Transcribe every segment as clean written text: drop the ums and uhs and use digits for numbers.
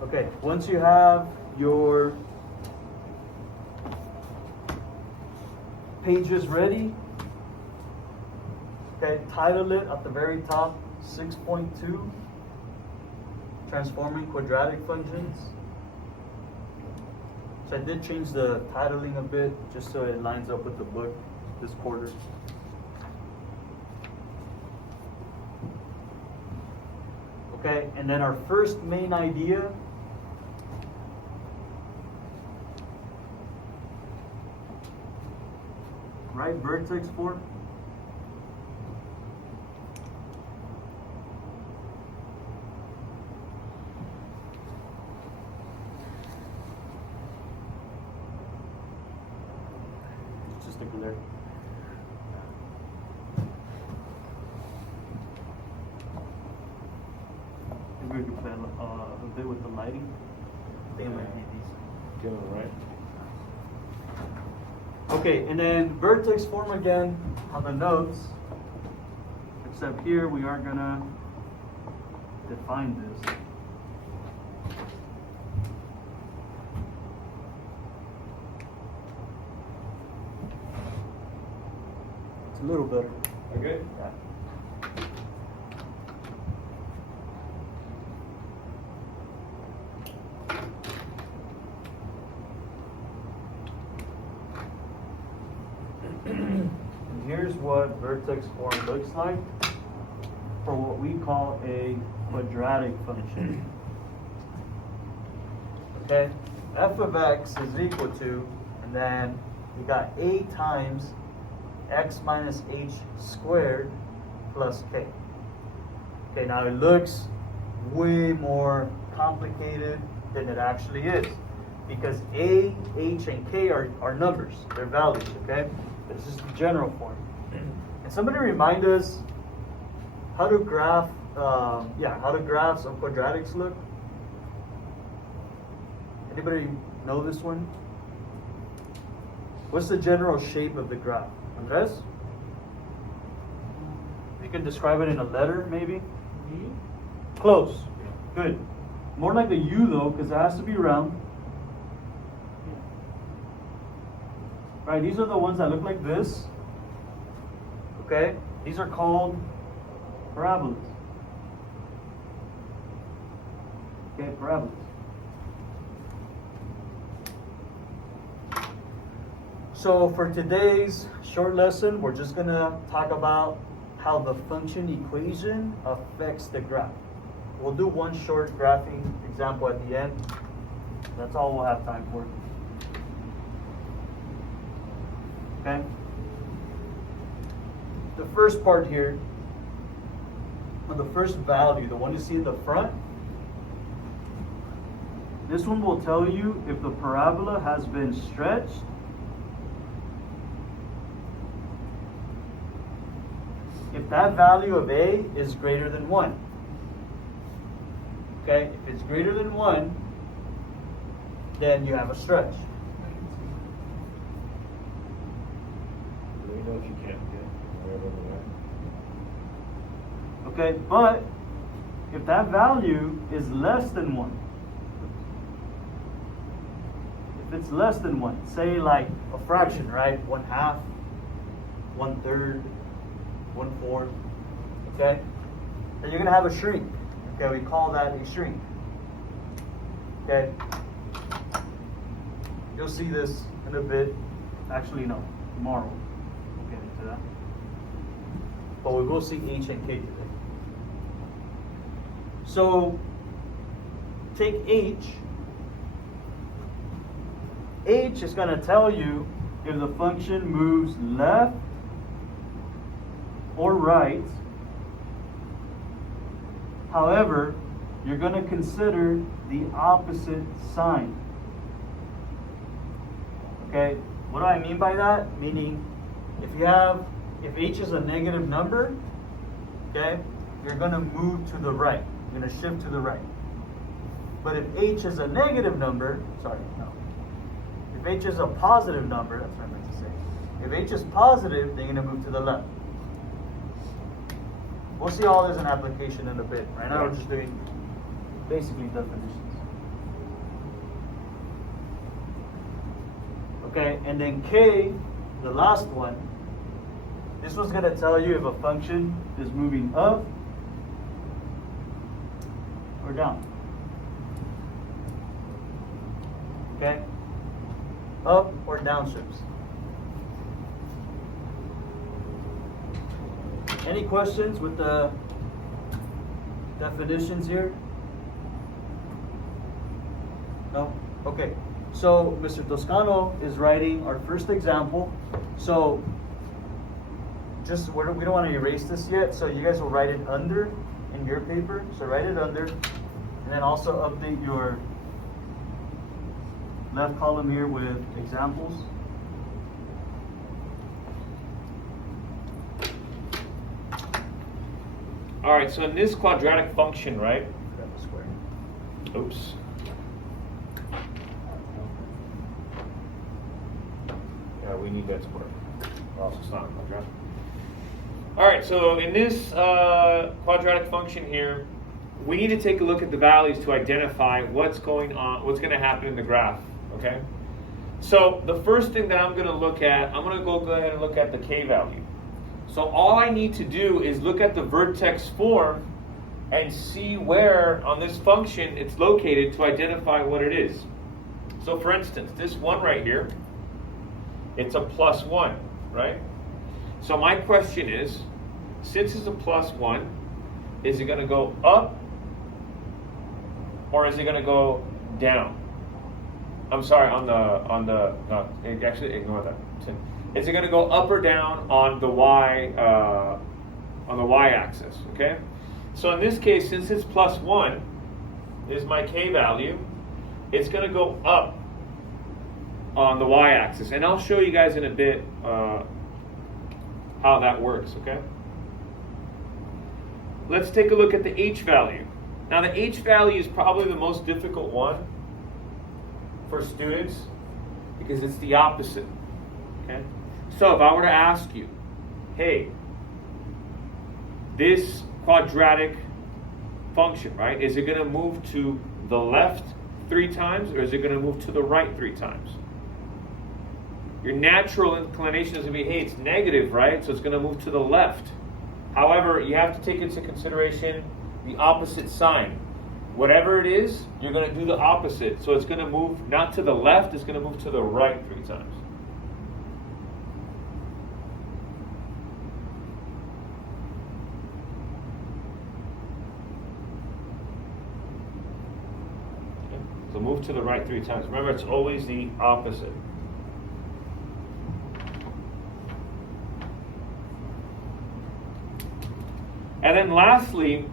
Okay, once you have your pages ready, okay, title it at the very top, 6.2, transforming quadratic functions. So I did change the titling a bit just so it lines up with the book this quarter. Okay, and then our first main idea right vertex form. It's just a glare. Maybe we could play a bit with the lighting. I think it might be decent. Get it right. Okay, and then vertex form again on the notes, except here we are gonna define this. It's a little better. Okay. Yeah. And here's what vertex form looks like for what we call a quadratic function. Okay, f of x is equal to, and then we got a times x minus h squared plus k. Okay, now it looks way more complicated than it actually is, because a, h, and k are numbers, they're values, okay? This is the general form. And somebody remind us, how do graphs of quadratics look? Anybody know this one? What's the general shape of the graph? Andres? You can describe it in a letter, maybe? Close. Good. More like a U though, because it has to be round. Right, these are the ones that look like this. Okay? These are called parabolas. Okay, parabolas. So for today's short lesson, we're just going to talk about how the function equation affects the graph. We'll do one short graphing example at the end. That's all we'll have time for. Okay? The first part here, or the first value, the one you see in the front, this one will tell you if the parabola has been stretched if that value of a is greater than 1. Okay, if it's greater than 1, then you have a stretch. Let me know if you can't get right over there. Okay, but if that value is less than 1, if it's less than 1, say like a fraction, right? 1/2, 1/3, 1/4, okay? Then you're gonna have a shrink. Okay, we call that a shrink. Okay? You'll see this in a bit. Actually, no, tomorrow we'll get into that. But we will see h and k today. So, take h. H is going to tell you if the function moves left or right. However, you're going to consider the opposite sign. Okay, what do I mean by that? Meaning, if h is a negative number, okay, you're going to move to the right. You're going to shift to the right. But if h is a negative number, if h is a positive number, that's what I meant to say. If h is positive, then you're going to move to the left. We'll see all this in application in a bit. Right now we're just doing basically definitions. Okay, and then k, the last one, this one's going to tell you if a function is moving up or down. Okay? Up or down strips. Any questions with the definitions here? No? Okay. So Mr. Toscano is writing our first example. So just we don't want to erase this yet. So you guys will write it under in your paper. So write it under, and then also update your left column here with examples. All right, so in this quadratic function, right? Grab a square. Oops. Yeah, we need that square. Or else it's not a quadratic. All right, so in this quadratic function here, we need to take a look at the values to identify what's going on, what's going to happen in the graph. Okay. So the first thing that I'm going to look at, I'm going to go ahead and look at the k value. So all I need to do is look at the vertex form and see where on this function it's located to identify what it is. So for instance, this one right here, it's a +1, right? So my question is, since it's a +1, is it going to go up or is it going to go down? I'm sorry, actually ignore that. Is it going to go up or down on the y-axis? Okay. So in this case, since it's +1 is my k value, it's going to go up on the y-axis, and I'll show you guys in a bit how that works. Okay. Let's take a look at the h value. Now the h value is probably the most difficult one for students because it's the opposite. Okay? So if I were to ask you, hey, this quadratic function, right, is it going to move to the left 3 times or is it going to move to the right 3 times? Your natural inclination is going to be, hey, it's negative, right? So it's going to move to the left. However, you have to take into consideration the opposite sign. Whatever it is, you're going to do the opposite. So it's going to move not to the left, it's going to move to the right 3 times. Okay. So move to the right 3 times. Remember, it's always the opposite. And then lastly,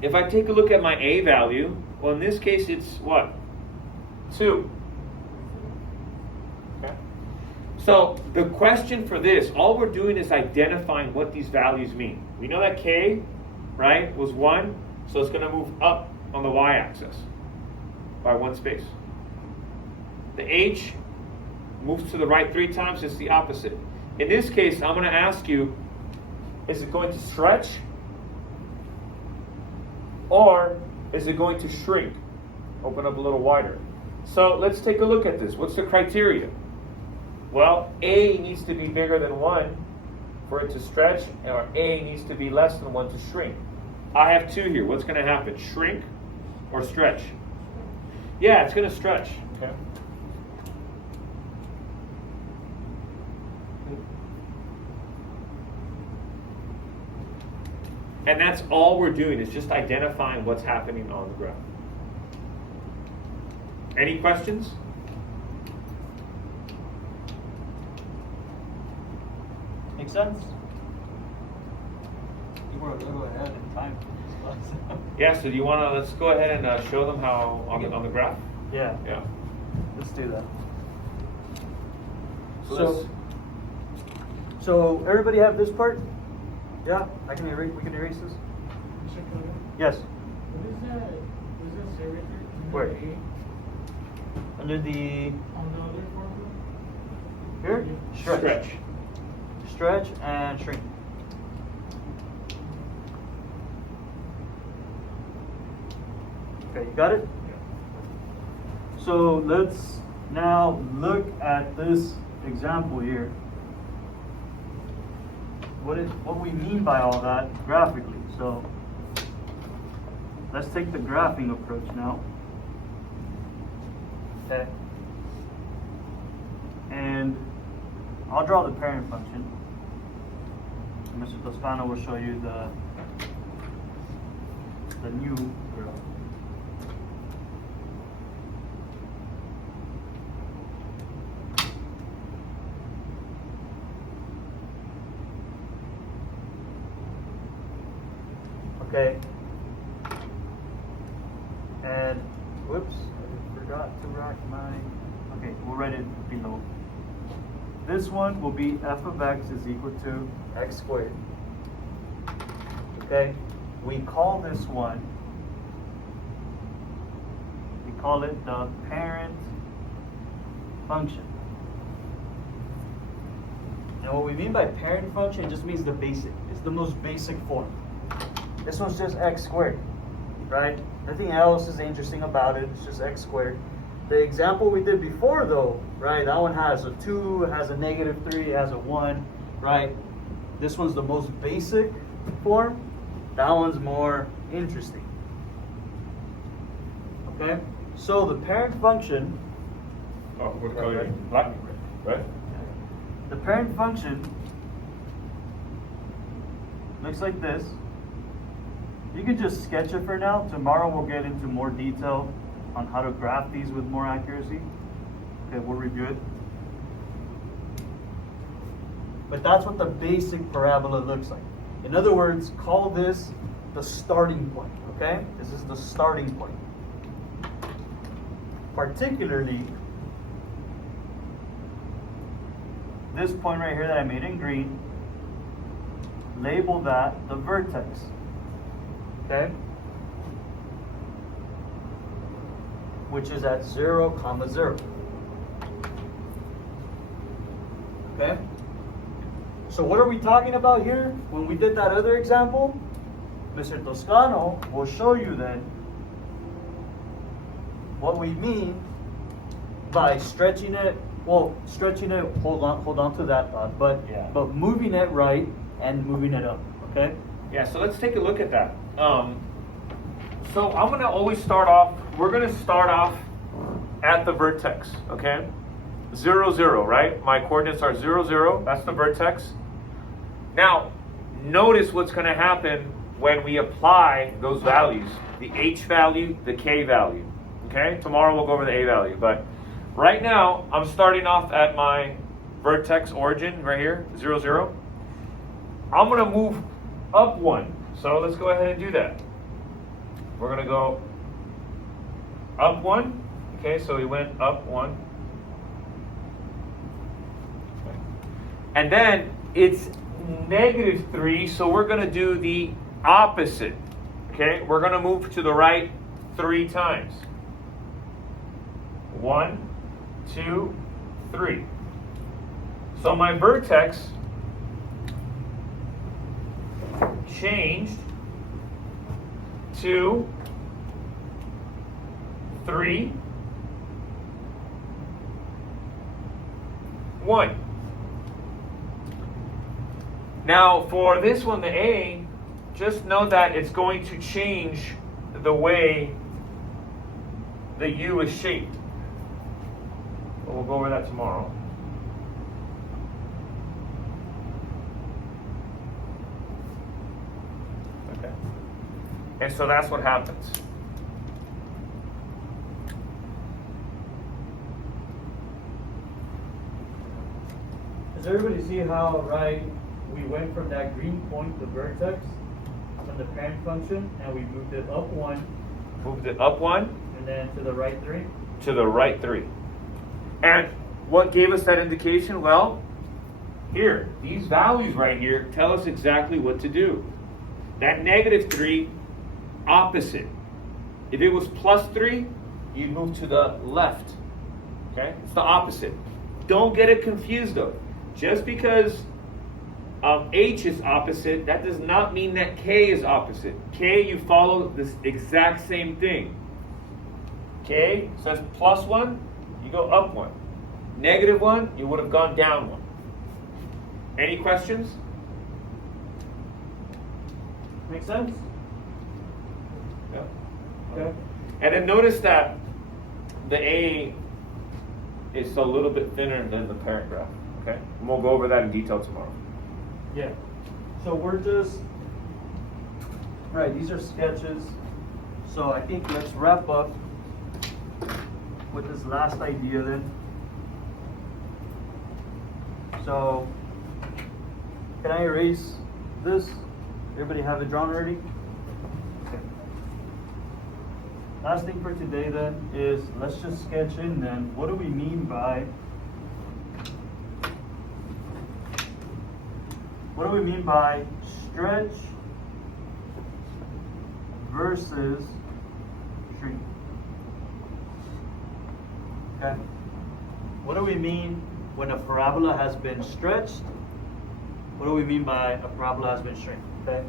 if I take a look at my a value, well, in this case, it's what? 2. Okay. So the question for this, all we're doing is identifying what these values mean. We know that k, right, was 1, so it's going to move up on the y-axis by 1 space. The h moves to the right 3 times, it's the opposite. In this case, I'm going to ask you, is it going to stretch? Or is it going to shrink? Open up a little wider. So let's take a look at this. What's the criteria? Well, a needs to be bigger than 1 for it to stretch, or a needs to be less than 1 to shrink. I have 2 here. What's going to happen? Shrink or stretch? Yeah, it's going to stretch. Okay. And that's all we're doing is just identifying what's happening on the graph. Any questions? Make sense? You were a little ahead in time. Yeah, so do you want to, let's go ahead and show them how on the graph? Yeah. Yeah. Let's do that. So So everybody have this part? Yeah, we can erase this. Yes. What is that? What does that say right there? Where? A? Under the On the other formula? here? stretch. Stretch and shrink. Okay, you got it? So let's Now look at this example here. What we mean by all that graphically. So let's take the graphing approach now. Okay. And I'll draw the parent function. Mr. Toscano will show you the new graph. Okay. And whoops, I forgot to write my. Okay, we'll write it below. This one will be f of x is equal to x squared. Okay, we call this one, we call it the parent function. And what we mean by parent function, it just means the basic. It's the most basic form. This one's just x squared, right? Nothing else is interesting about it. It's just x squared. The example we did before, though, right? That one has a 2, has a -3, has a 1, right? This one's the most basic form. That one's more interesting. Okay? So the parent function. Oh, what color? Black, right? The parent function looks like this. You can just sketch it for now. Tomorrow we'll get into more detail on how to graph these with more accuracy. Okay, we'll review it. But that's what the basic parabola looks like. In other words, call this the starting point, okay? This is the starting point. Particularly, this point right here that I made in green, label that the vertex, okay? Which is at 0, 0. Okay? So what are we talking about here? When we did that other example, Mr. Toscano will show you then what we mean by stretching it. Well, stretching it, hold on to that thought, but moving it right and moving it up, okay? Yeah, so let's take a look at that. So I'm going to always start off, we're going to start off at the vertex, okay? 0, 0, right? My coordinates are 0, 0, that's the vertex. Now, notice what's going to happen when we apply those values, the h value, the k value, okay? Tomorrow we'll go over the a value, but right now I'm starting off at my vertex origin right here, 0, 0. I'm going to move up 1, so let's go ahead and do that. We're going to go up 1. Okay, so we went up 1. Okay. And then it's -3, so we're going to do the opposite. Okay, we're going to move to the right 3 times. 1, 2, 3. So my vertex changed to 3, 1. Now for this one, the A, just know that it's going to change the way the U is shaped. But we'll go over that tomorrow. Okay. And so that's what happens. Does everybody see how, right, we went from that green point, the vertex, from the parent function, and we moved it up 1. Moved it up 1. And then to the right 3. To the right 3. And what gave us that indication? Well, here, these values right here tell us exactly what to do. That -3, opposite. If it was +3, you'd move to the left. Okay? It's the opposite. Don't get it confused though. Just because H is opposite, that does not mean that K is opposite. K, you follow this exact same thing. K says +1, you go up 1. -1, you would have gone down 1. Any questions? Make sense? Yeah. Okay. And then notice that the A is a little bit thinner than the parent graph. Okay? And we'll go over that in detail tomorrow. Yeah. So we're just, right, these are sketches. So I think let's wrap up with this last idea then. So, can I erase this? Everybody have it drawn already? Okay. Last thing for today then is, let's just sketch in then, what do we mean by stretch versus shrink? Okay. What do we mean when a parabola has been stretched? What do we mean by a parabola has been shrunk? Okay.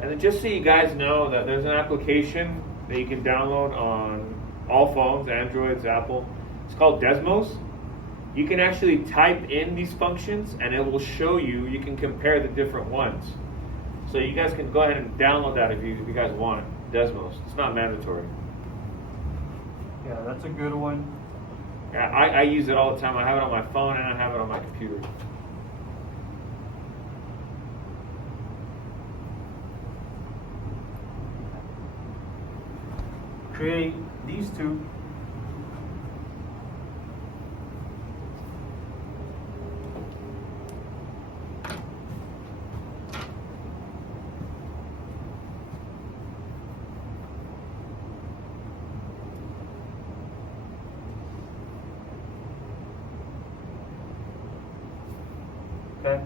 And then just so you guys know that there's an application that you can download on all phones, Androids, Apple. It's called Desmos. You can actually type in these functions and it will show you, you can compare the different ones. So you guys can go ahead and download that if you guys want it. Desmos. It's not mandatory. Yeah, that's a good one. Yeah, I use it all the time. I have it on my phone and I have it on my computer. Create these two. Okay.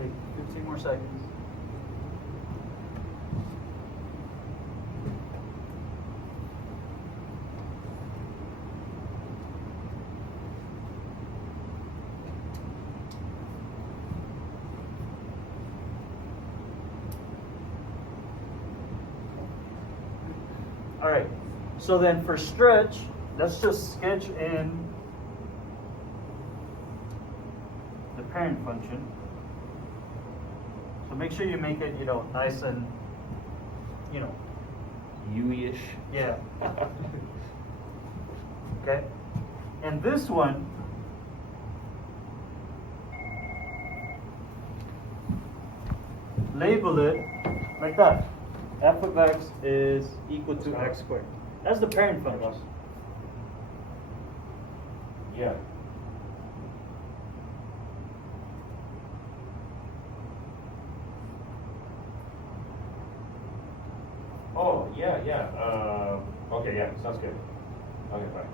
Take 15 more seconds. All right. So then for stretch, let's just sketch in the parent function. So make sure you make it, nice and, U-ish. yeah. Okay. And this one, label it like that. F of x is equal to x squared. That's the parent function. Yeah. Oh, yeah. Okay, yeah, sounds good. Okay, fine.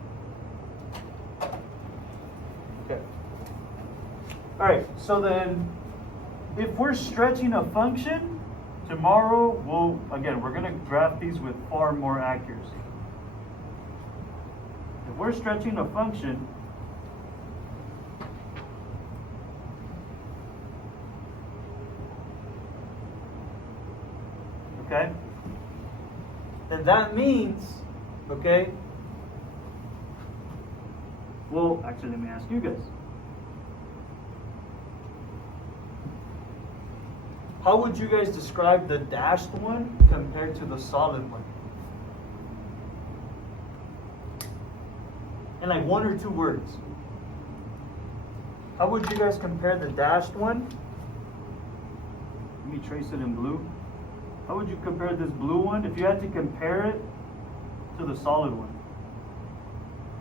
Okay. All right, so then if we're stretching a function, tomorrow we're going to graph these with far more accuracy. If we're stretching a function, okay, then that means, okay, well, actually, let me ask you guys. How would you guys describe the dashed one compared to the solid one? In like 1 or 2 words. How would you guys compare the dashed one? Let me trace it in blue. How would you compare this blue one if you had to compare it to the solid one?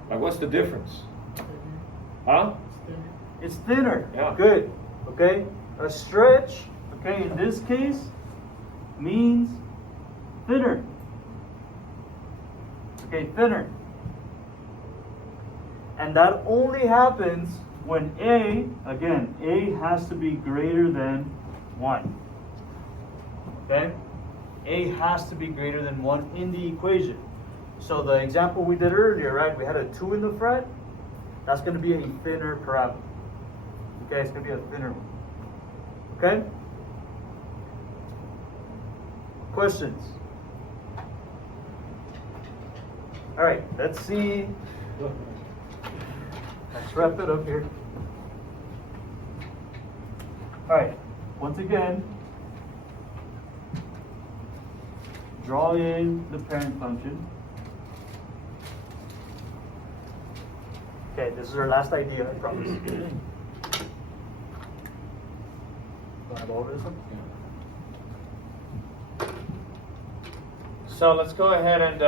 Like, what's the difference? Huh? It's thinner. Yeah. Good. Okay. A stretch, okay, in this case, means thinner. Okay, thinner. And that only happens when A has to be greater than 1. Okay? A has to be greater than 1 in the equation. So the example we did earlier, right? We had a 2 in the front. That's going to be a thinner parabola. Okay, it's going to be a thinner one. Okay? Questions? All right, let's see. Let's wrap it up here. All right, once again, draw in the parent function. Okay, this is our last idea, I promise. Want to go over this one? So let's go ahead and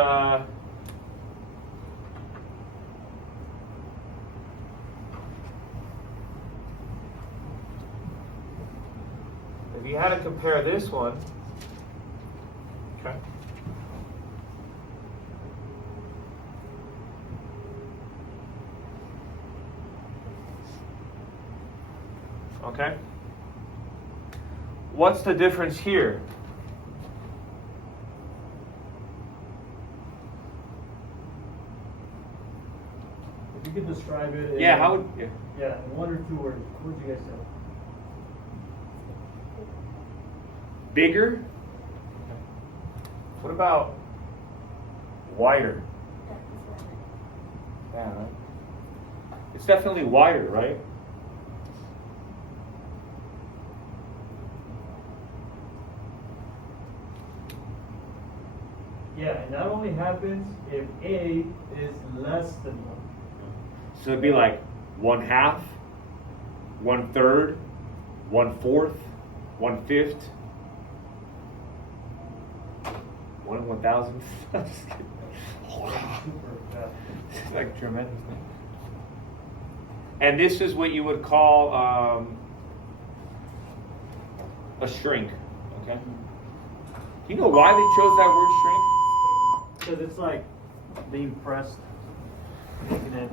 if you had to compare this one, okay. Okay. What's the difference here? If you could describe it. Yeah, how would Yeah, in one or two words. What would you guys say? bigger? What about wider? Yeah, right. It's definitely wider, right? Yeah, and that only happens if A is less than 1. So it'd be like 1/2, 1/3, 1/4, 1/5, 1/1000. I'm just kidding. It's like tremendous. And this is what you would call a shrink. Okay. Do you know why they chose that word shrink? Because it's like being pressed, making it